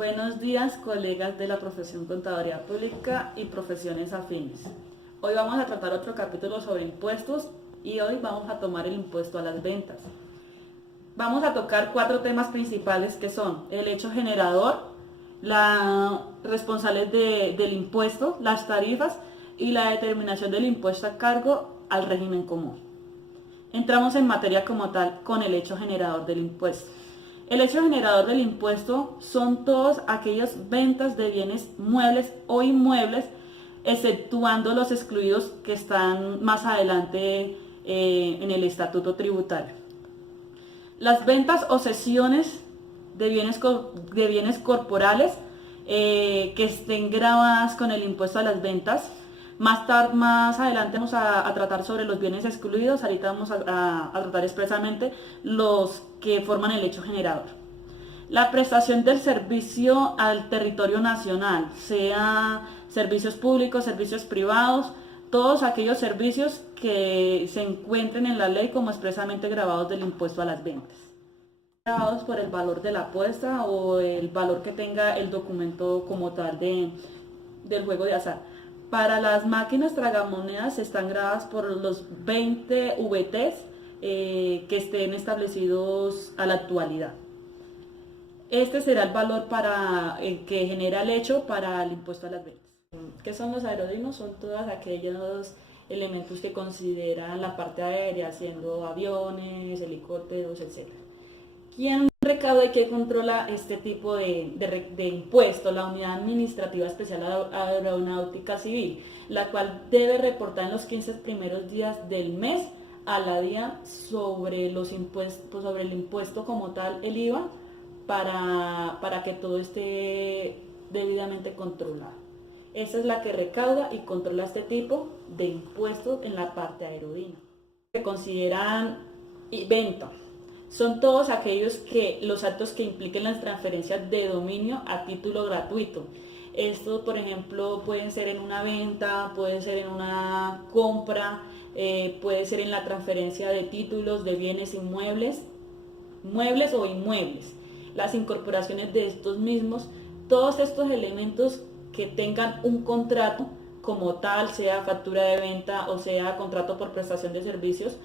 Buenos días, colegas de la profesión Contaduría Pública y profesiones afines. Hoy vamos a tratar otro capítulo sobre impuestos y hoy vamos a tomar el impuesto a las ventas. Vamos a tocar 4 temas principales que son el hecho generador, las responsables del impuesto, las tarifas y la determinación del impuesto a cargo al régimen común. Entramos en materia como tal con el hecho generador del impuesto. El hecho generador del impuesto son todas aquellas ventas de bienes muebles o inmuebles, exceptuando los excluidos que están más adelante en el estatuto tributario. Las ventas o cesiones de bienes corporales que estén grabadas con el impuesto a las ventas. Más adelante vamos a tratar sobre los bienes excluidos, ahorita vamos a tratar expresamente los que forman el hecho generador. La prestación del servicio al territorio nacional, sea servicios públicos, servicios privados, todos aquellos servicios que se encuentren en la ley como expresamente grabados del impuesto a las ventas. Grabados por el valor de la apuesta o el valor que tenga el documento como tal del juego de azar. Para las máquinas tragamonedas están grabadas por los 20 VTs que estén establecidos a la actualidad. Este será el valor que genera el hecho para el impuesto a las ventas. ¿Qué son los aerodinos? Son todos aquellos elementos que consideran la parte aérea, siendo aviones, helicópteros, etc. ¿Quién recauda y quién controla este tipo de impuesto? La Unidad Administrativa Especial Aeronáutica Civil, la cual debe reportar en los 15 primeros días del mes a la DIAN sobre el impuesto como tal, el IVA, para que todo esté debidamente controlado. Esa es la que recauda y controla este tipo de impuestos en la parte aerodina. Se consideran venta. Son todos los actos que impliquen las transferencias de dominio a título gratuito. Esto, por ejemplo, pueden ser en una venta, puede ser en una compra, puede ser en la transferencia de títulos de bienes inmuebles, muebles o inmuebles. Las incorporaciones de estos mismos, todos estos elementos que tengan un contrato como tal, sea factura de venta o sea contrato por prestación de servicios,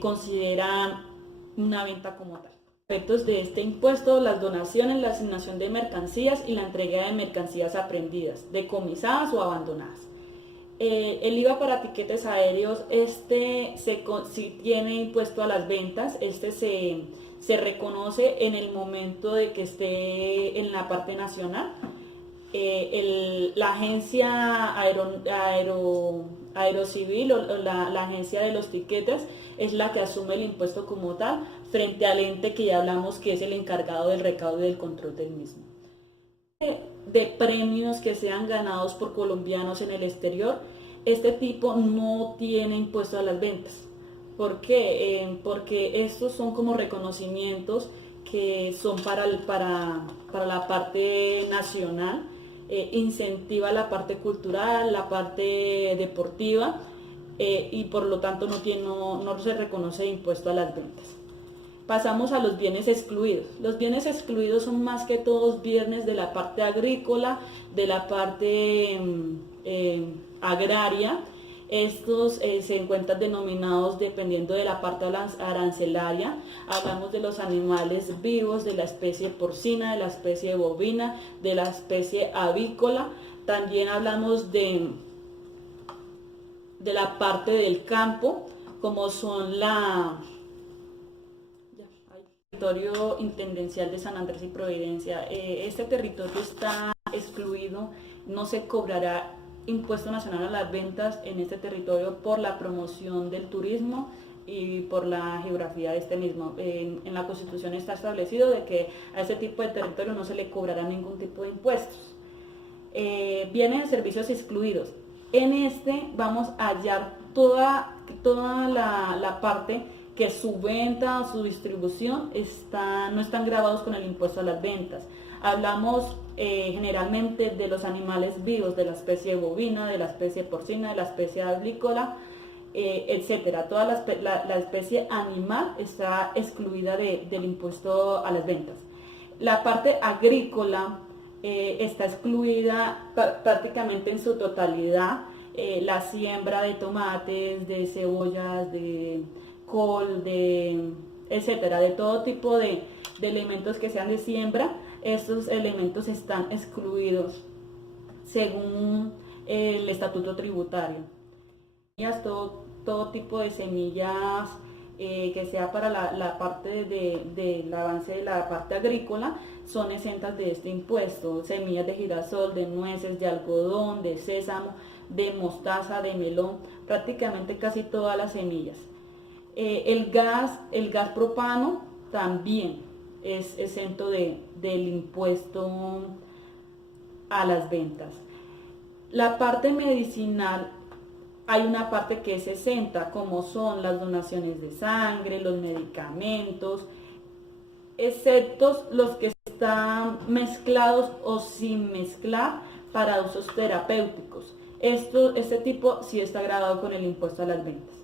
consideran una venta como tal. Efectos de este impuesto: las donaciones, la asignación de mercancías y la entrega de mercancías aprehendidas, decomisadas o abandonadas. El IVA para tiquetes aéreos, si tiene impuesto a las ventas, se reconoce en el momento de que esté en la parte nacional. La agencia aerocivil o la agencia de los tiquetes es la que asume el impuesto como tal frente al ente que ya hablamos, que es el encargado del recaudo y del control del mismo. De premios que sean ganados por colombianos en el exterior, este tipo no tiene impuesto a las ventas. ¿Por qué? Porque estos son como reconocimientos que son para la parte nacional, incentiva la parte cultural, la parte deportiva, y por lo tanto no se reconoce impuesto a las ventas. Pasamos a los bienes excluidos. Los bienes excluidos son más que todos bienes de la parte agrícola, de la parte agraria. Estos se encuentran denominados dependiendo de la parte arancelaria. Hablamos de los animales vivos, de la especie porcina, de la especie bovina, de la especie avícola. También hablamos de la parte del campo, como son territorio intendencial de San Andrés y Providencia. Este territorio está excluido, no se cobrará impuesto nacional a las ventas en este territorio por la promoción del turismo y por la geografía de este mismo. En la Constitución está establecido de que a este tipo de territorio no se le cobrará ningún tipo de impuestos. Bienes de servicios excluidos. En este vamos a hallar toda la parte que su venta o su distribución no están grabados con el impuesto a las ventas. Hablamos generalmente de los animales vivos, de la especie bovina, de la especie porcina, de la especie avícola, etcétera. Toda la especie animal está excluida del impuesto a las ventas. La parte agrícola está excluida prácticamente en su totalidad la siembra de tomates, de cebollas, de col, etcétera, de todo tipo de elementos que sean de siembra. Estos elementos están excluidos según el estatuto tributario. Todo tipo de semillas que sea para la parte del avance de la parte agrícola son exentas de este impuesto. Semillas de girasol, de nueces, de algodón, de sésamo, de mostaza, de melón, prácticamente casi todas las semillas. El gas propano también es exento del impuesto a las ventas. La parte medicinal, hay una parte que es exenta, como son las donaciones de sangre, los medicamentos, excepto los que están mezclados o sin mezclar para usos terapéuticos. Este tipo sí está gravado con el impuesto a las ventas.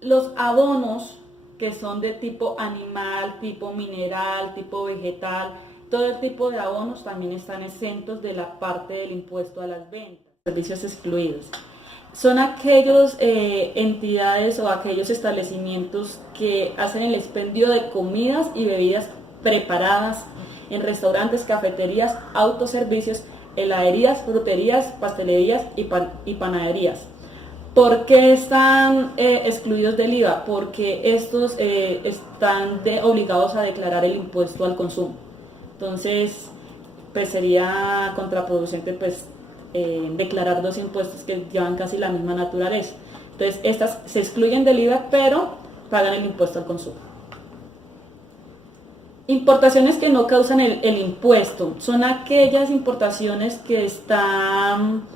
Los abonos que son de tipo animal, tipo mineral, tipo vegetal, todo el tipo de abonos también están exentos de la parte del impuesto a las ventas. Servicios excluidos son aquellas entidades o aquellos establecimientos que hacen el expendio de comidas y bebidas preparadas en restaurantes, cafeterías, autoservicios, heladerías, fruterías, pastelerías y panaderías. ¿Por qué están excluidos del IVA? Porque estos están obligados a declarar el impuesto al consumo. Entonces, pues sería contraproducente declarar dos impuestos que llevan casi la misma naturaleza. Entonces, estas se excluyen del IVA, pero pagan el impuesto al consumo. Importaciones que no causan el impuesto son aquellas importaciones que están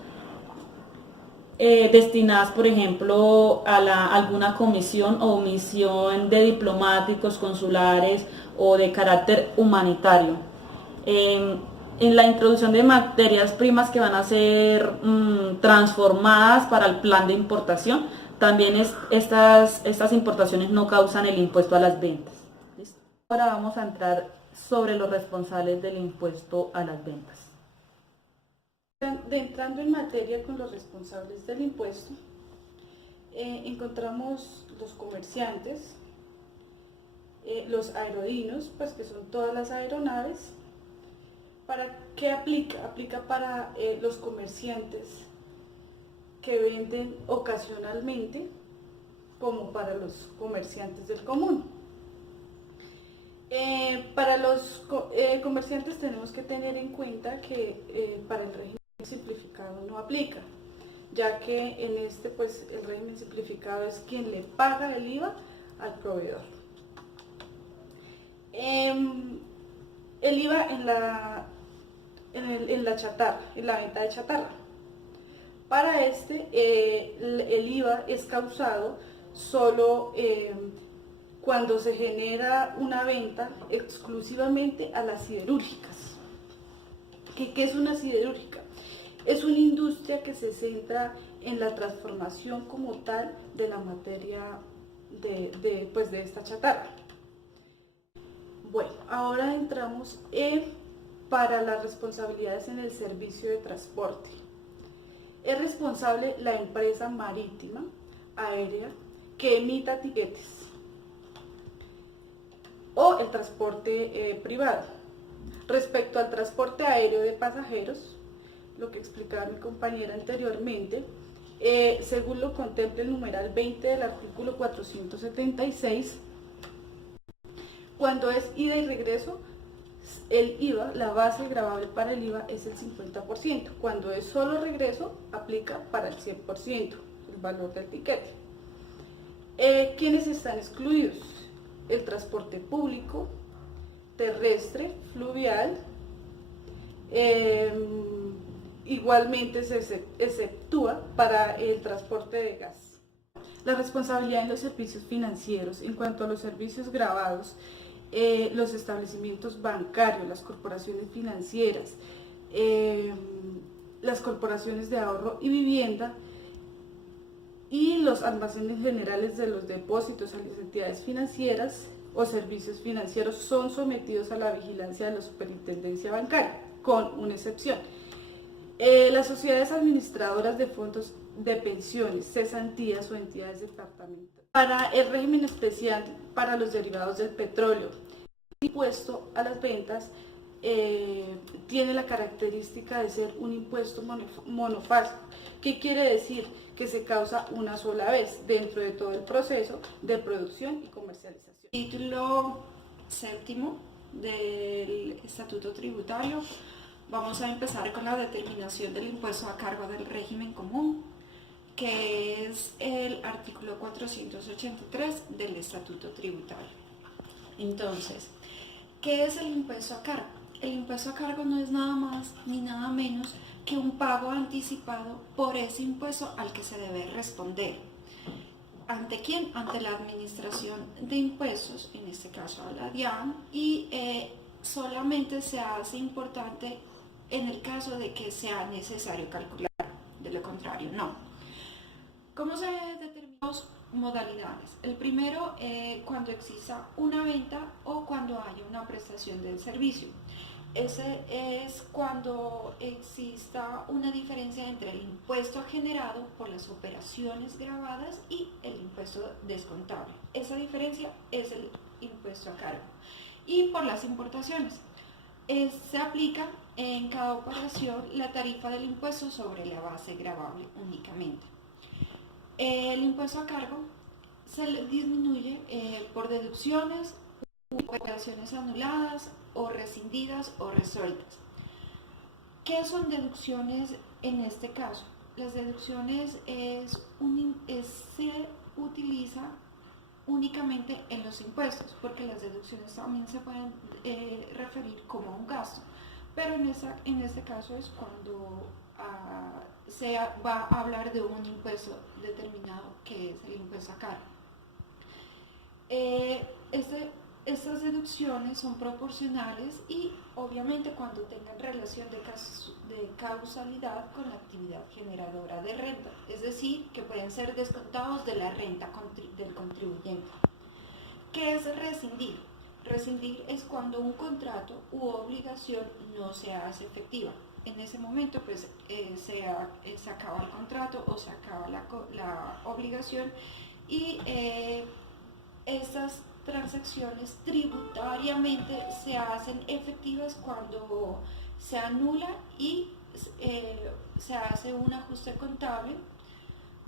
destinadas, por ejemplo, a alguna comisión o misión de diplomáticos, consulares o de carácter humanitario. En la introducción de materias primas que van a ser transformadas para el plan de importación, también estas importaciones no causan el impuesto a las ventas. ¿Listo? Ahora vamos a entrar sobre los responsables del impuesto a las ventas. Entrando en materia con los responsables del impuesto, encontramos los comerciantes, los aerodinos, pues que son todas las aeronaves. ¿Para qué aplica? Aplica para los comerciantes que venden ocasionalmente, como para los comerciantes del común. Para los comerciantes tenemos que tener en cuenta que para el régimen simplificado no aplica, ya que en pues el régimen simplificado es quien le paga el IVA al proveedor. El IVA en la chatarra, en la venta de chatarra. Para el IVA es causado solo cuando se genera una venta exclusivamente a las siderúrgicas. ¿Qué es una siderúrgica? Es una industria que se centra en la transformación como tal de la materia de esta chatarra. Bueno, ahora entramos para las responsabilidades en el servicio de transporte. Es responsable la empresa marítima, aérea, que emita tiquetes o el transporte privado. Respecto al transporte aéreo de pasajeros, lo que explicaba mi compañera anteriormente, según lo contempla el numeral 20 del artículo 476, cuando es ida y regreso, el IVA, la base gravable para el IVA es el 50%. Cuando es solo regreso, aplica para el 100%, el valor del tiquete. ¿Quiénes están excluidos? El transporte público, terrestre, fluvial, igualmente se exceptúa para el transporte de gas. La responsabilidad en los servicios financieros. En cuanto a los servicios gravados, los establecimientos bancarios, las corporaciones financieras, las corporaciones de ahorro y vivienda y los almacenes generales de los depósitos a las entidades financieras o servicios financieros son sometidos a la vigilancia de la Superintendencia Bancaria, con una excepción. Las sociedades administradoras de fondos de pensiones, cesantías o entidades departamentales. Para el régimen especial para los derivados del petróleo, el impuesto a las ventas tiene la característica de ser un impuesto monofásico. ¿Qué quiere decir? Que se causa una sola vez dentro de todo el proceso de producción y comercialización. Título séptimo del Estatuto Tributario. Vamos a empezar con la determinación del impuesto a cargo del régimen común, que es el artículo 483 del Estatuto Tributario. Entonces, ¿qué es el impuesto a cargo? El impuesto a cargo no es nada más ni nada menos que un pago anticipado por ese impuesto al que se debe responder. ¿Ante quién? Ante la Administración de Impuestos, en este caso a la DIAN, y solamente se hace importante en el caso de que sea necesario calcular, de lo contrario no. ¿Cómo se determinan las modalidades? El primero, cuando exista una venta o cuando haya una prestación del servicio. Ese es cuando exista una diferencia entre el impuesto generado por las operaciones grabadas y el impuesto descontable. Esa diferencia es el impuesto a cargo. Y por las importaciones, se aplica en cada operación la tarifa del impuesto sobre la base gravable únicamente. El impuesto a cargo se disminuye por deducciones, operaciones anuladas o rescindidas o resueltas. ¿Qué son deducciones en este caso? Las deducciones se utiliza únicamente en los impuestos, porque las deducciones también se pueden referir como un gasto, pero en este caso es cuando se va a hablar de un impuesto determinado, que es el impuesto a cargo. Estas deducciones son proporcionales y obviamente cuando tengan relación de causalidad con la actividad generadora de renta, es decir, que pueden ser descontados de la renta del contribuyente. ¿Qué es rescindir? Rescindir es cuando un contrato u obligación no se hace efectiva. En ese momento pues se acaba el contrato o se acaba la obligación y estas transacciones tributariamente se hacen efectivas cuando se anula y se hace un ajuste contable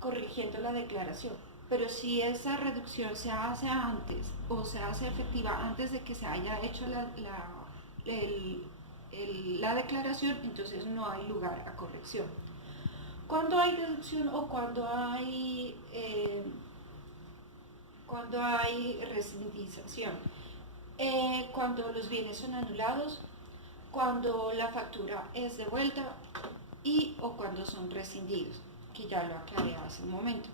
corrigiendo la declaración. Pero si esa reducción se hace antes o se hace efectiva antes de que se haya hecho la declaración, entonces no hay lugar a corrección. Cuando hay deducción o cuando hay rescindización, cuando los bienes son anulados, cuando la factura es devuelta o cuando son rescindidos, que ya lo aclaré hace un momento.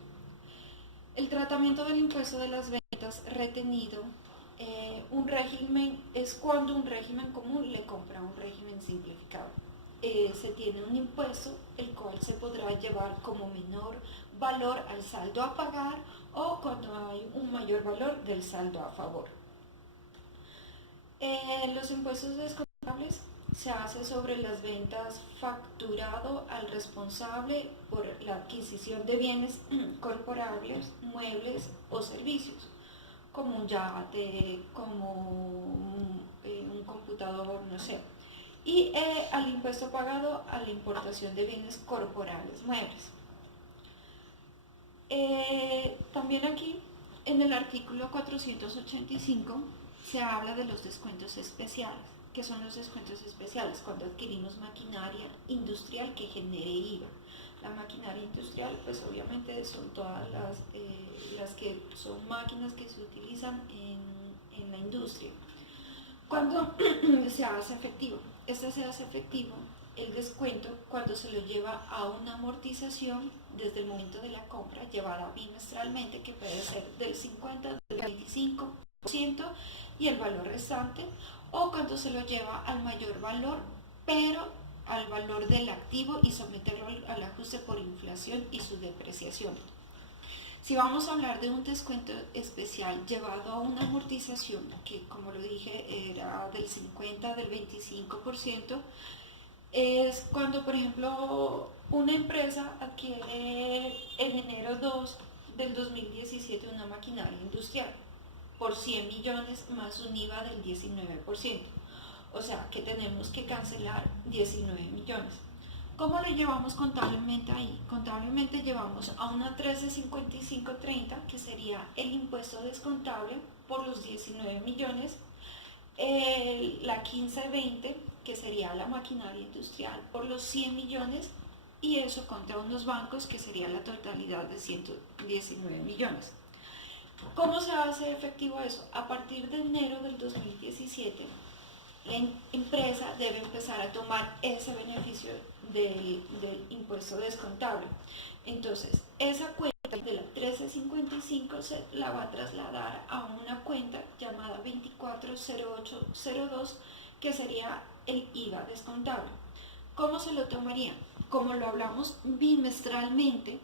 El tratamiento del impuesto de las ventas retenido, un régimen es cuando un régimen común le compra un régimen simplificado. Se tiene un impuesto el cual se podrá llevar como menor valor al saldo a pagar o cuando hay un mayor valor del saldo a favor. Los impuestos descontables se hace sobre las ventas facturado al responsable por la adquisición de bienes corporables, muebles o servicios, como un yate, como un computador, no sé. Y al impuesto pagado a la importación de bienes corporales, muebles. También aquí, en el artículo 485, se habla de los descuentos especiales. ¿Qué son los descuentos especiales? Cuando adquirimos maquinaria industrial que genere IVA. La maquinaria industrial, pues obviamente son todas las que son máquinas que se utilizan en la industria. Cuando se hace efectivo, se hace efectivo el descuento cuando se lo lleva a una amortización desde el momento de la compra, llevada bimestralmente, que puede ser del 50, del 25% y el valor restante, o cuando se lo lleva al mayor valor, pero al valor del activo y someterlo al ajuste por inflación y su depreciación. Si vamos a hablar de un descuento especial llevado a una amortización, que como lo dije era del 50, del 25%, es cuando, por ejemplo, una empresa adquiere en enero 2 del 2017 una maquinaria industrial por 100 millones más un IVA del 19%. O sea que tenemos que cancelar 19 millones. ¿Cómo lo llevamos contablemente ahí? Contablemente llevamos a una 135530, que sería el impuesto descontable por los 19 millones, la 1520, que sería la maquinaria industrial por los 100 millones, y eso contra unos bancos, que sería la totalidad de 119 millones. ¿Cómo se hace efectivo eso? A partir de enero del 2017, la empresa debe empezar a tomar ese beneficio del impuesto descontable. Entonces, esa cuenta de la 1355 se la va a trasladar a una cuenta llamada 240802, que sería el IVA descontable. ¿Cómo se lo tomaría? Como lo hablamos bimestralmente,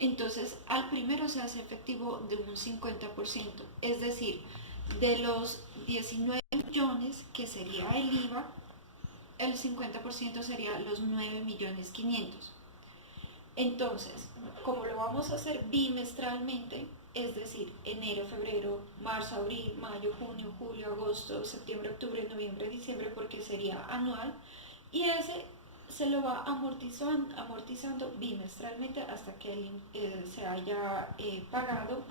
entonces al primero se hace efectivo de un 50%, es decir, de los 19 millones que sería el IVA, el 50% sería los 9 millones 500. Entonces, como lo vamos a hacer bimestralmente, es decir, enero, febrero, marzo, abril, mayo, junio, julio, agosto, septiembre, octubre, noviembre, diciembre, porque sería anual, y ese se lo va amortizando bimestralmente hasta que se haya pagado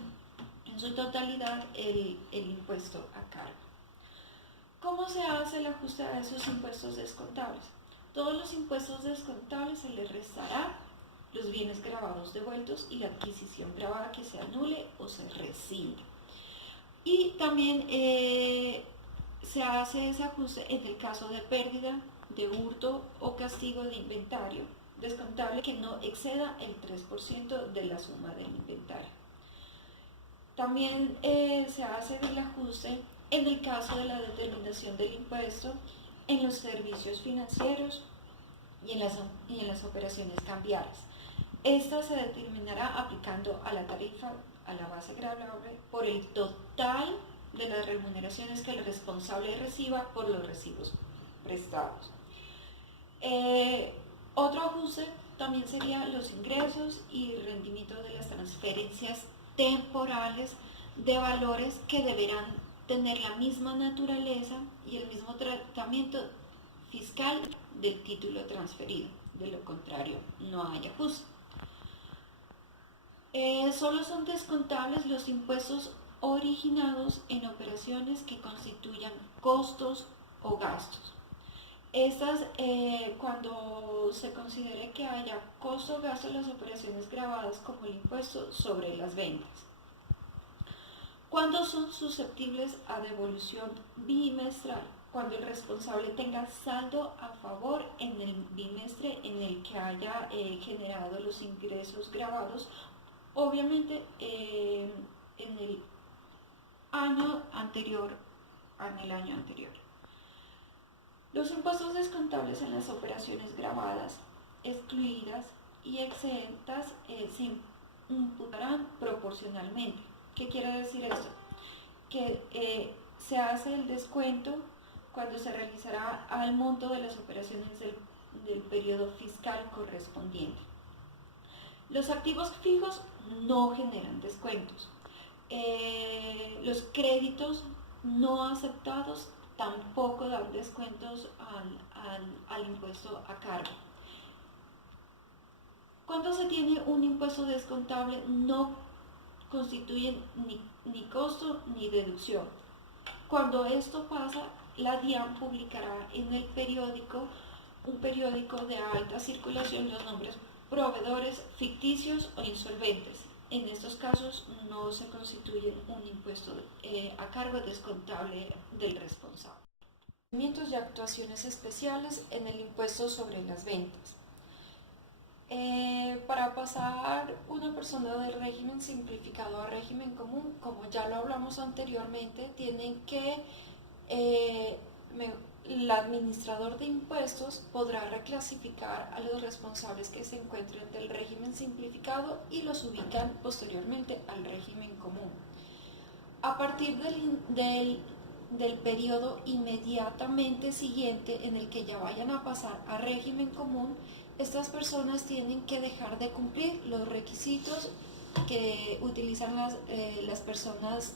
en su totalidad el impuesto a cargo. ¿Cómo se hace el ajuste a esos impuestos descontables? Todos los impuestos descontables se les restará los bienes grabados devueltos y la adquisición grabada que se anule o se rescinde. Y también se hace ese ajuste en el caso de pérdida, de hurto o castigo de inventario descontable que no exceda el 3% de la suma del inventario. También se hace el ajuste en el caso de la determinación del impuesto en los servicios financieros y en las operaciones cambiarias. Esta se determinará aplicando a la tarifa, a la base gravable, por el total de las remuneraciones que el responsable reciba por los recibos prestados. Otro ajuste también sería los ingresos y rendimiento de las transferencias temporales de valores que deberán tener la misma naturaleza y el mismo tratamiento fiscal del título transferido. De lo contrario, no hay ajuste. Solo son descontables los impuestos originados en operaciones que constituyan costos o gastos. Estas, cuando se considere que haya costo o gasto en las operaciones grabadas como el impuesto sobre las ventas. ¿Cuándo son susceptibles a devolución bimestral? Cuando el responsable tenga saldo a favor en el bimestre en el que haya generado los ingresos grabados, obviamente en el año anterior. Los impuestos descontables en las operaciones grabadas, excluidas y exentas se imputarán proporcionalmente. ¿Qué quiere decir esto? Que se hace el descuento cuando se realizará al monto de las operaciones del periodo fiscal correspondiente. Los activos fijos no generan descuentos. Los créditos no aceptados tampoco dan descuentos al impuesto a cargo. Cuando se tiene un impuesto descontable, no constituyen ni costo ni deducción. Cuando esto pasa, la DIAN publicará en el periódico, un periódico de alta circulación, los nombres proveedores ficticios o insolventes. En estos casos no se constituye un impuesto a cargo descontable del responsable. Procedimientos y actuaciones especiales en el impuesto sobre las ventas. Para pasar una persona del régimen simplificado a régimen común, como ya lo hablamos anteriormente, tienen que el administrador de impuestos podrá reclasificar a los responsables que se encuentren del régimen simplificado y los ubican posteriormente al régimen común. A partir del periodo inmediatamente siguiente en el que ya vayan a pasar a régimen común, estas personas tienen que dejar de cumplir los requisitos que utilizan las personas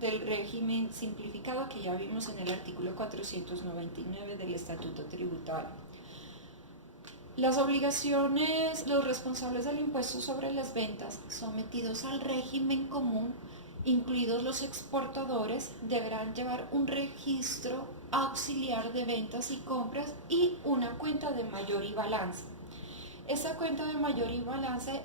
del régimen simplificado que ya vimos en el artículo 499 del Estatuto Tributario. Las obligaciones, los responsables del impuesto sobre las ventas sometidos al régimen común, incluidos los exportadores, deberán llevar un registro auxiliar de ventas y compras y una cuenta de mayor y balance. Esta cuenta de mayor y balance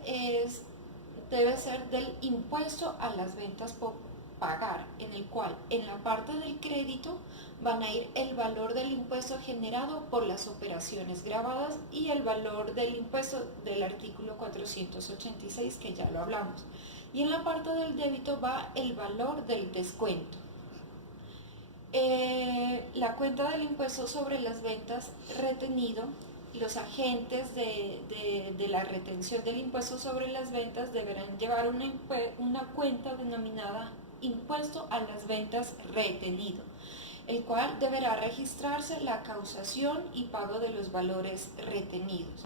debe ser del impuesto a las ventas por pagar, en el cual en la parte del crédito van a ir el valor del impuesto generado por las operaciones grabadas y el valor del impuesto del artículo 486 que ya lo hablamos, y en la parte del débito va el valor del descuento. La cuenta del impuesto sobre las ventas retenido, los agentes de la retención del impuesto sobre las ventas deberán llevar una cuenta denominada impuesto a las ventas retenido, el cual deberá registrarse la causación y pago de los valores retenidos.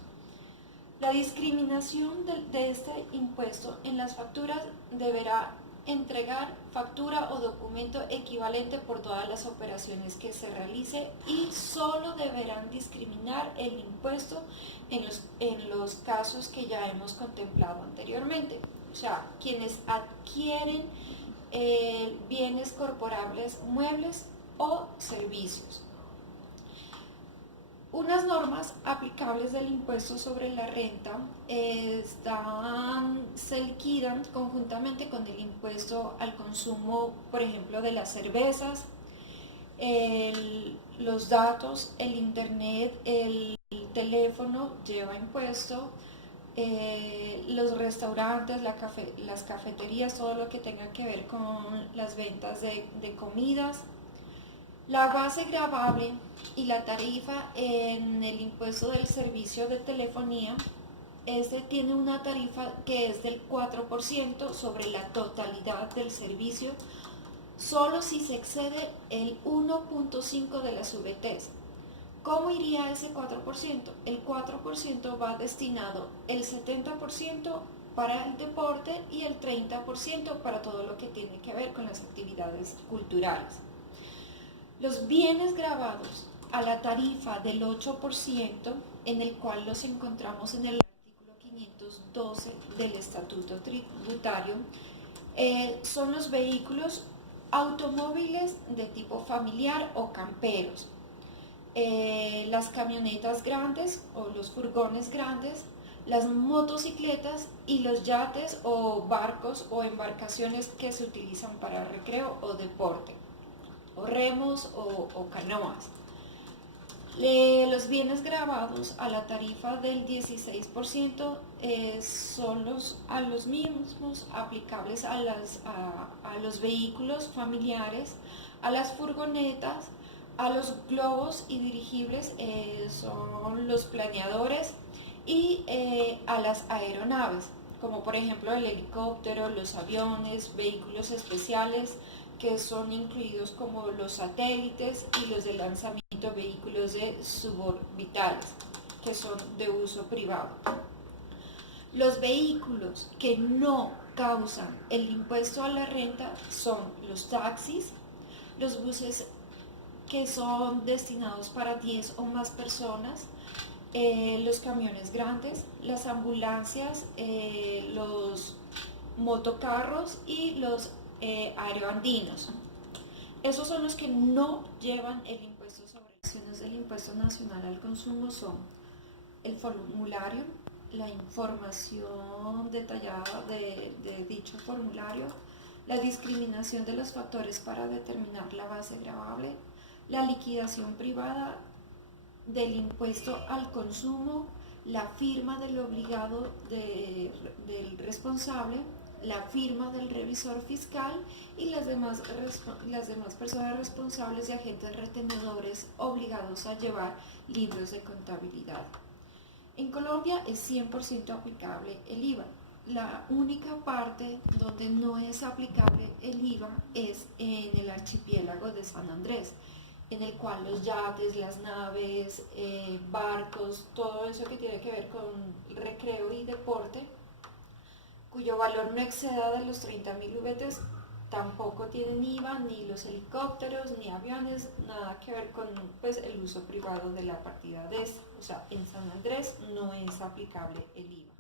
La discriminación de este impuesto en las facturas deberá entregar factura o documento equivalente por todas las operaciones que se realice y solo deberán discriminar el impuesto en los casos que ya hemos contemplado anteriormente. O sea, quienes adquieren bienes corporables, muebles o servicios. Unas normas aplicables del impuesto sobre la renta se liquidan conjuntamente con el impuesto al consumo, por ejemplo, de las cervezas, los datos, el internet, el teléfono lleva impuesto, los restaurantes, las cafeterías, todo lo que tenga que ver con las ventas de comidas. La base gravable y la tarifa en el impuesto del servicio de telefonía, tiene una tarifa que es del 4% sobre la totalidad del servicio, solo si se excede el 1.5 de las VTs. ¿Cómo iría ese 4%? El 4% va destinado el 70% para el deporte y el 30% para todo lo que tiene que ver con las actividades culturales. Los bienes grabados a la tarifa del 8%, en el cual los encontramos en el artículo 512 del Estatuto Tributario, son los vehículos automóviles de tipo familiar o camperos, las camionetas grandes o los furgones grandes, las motocicletas y los yates o barcos o embarcaciones que se utilizan para recreo o deporte, o remos o canoas. Los bienes grabados a la tarifa del 16% son a los mismos aplicables a los vehículos familiares, a las furgonetas, a los globos y dirigibles, son los planeadores, y a las aeronaves, como por ejemplo el helicóptero, los aviones, vehículos especiales, que son incluidos como los satélites, y los de lanzamiento, vehículos suborbitales, que son de uso privado. Los vehículos que no causan el impuesto a la renta son los taxis, los buses que son destinados para 10 o más personas, los camiones grandes, las ambulancias, los motocarros y los aeroandinos. Esos son los que no llevan el impuesto sobre acciones del impuesto nacional al consumo. Son el formulario, la información detallada de dicho formulario, la discriminación de los factores para determinar la base gravable, la liquidación privada del impuesto al consumo, la firma del obligado del responsable, la firma del revisor fiscal y las demás personas responsables y agentes retenedores obligados a llevar libros de contabilidad. En Colombia es 100% aplicable el IVA. La única parte donde no es aplicable el IVA es en el archipiélago de San Andrés, en el cual los yates, las naves, barcos, todo eso que tiene que ver con recreo y deporte, cuyo valor no exceda de los 30.000 VTs, tampoco tienen IVA, ni los helicópteros, ni aviones, nada que ver con pues, el uso privado de la partida de esta. O sea, en San Andrés no es aplicable el IVA.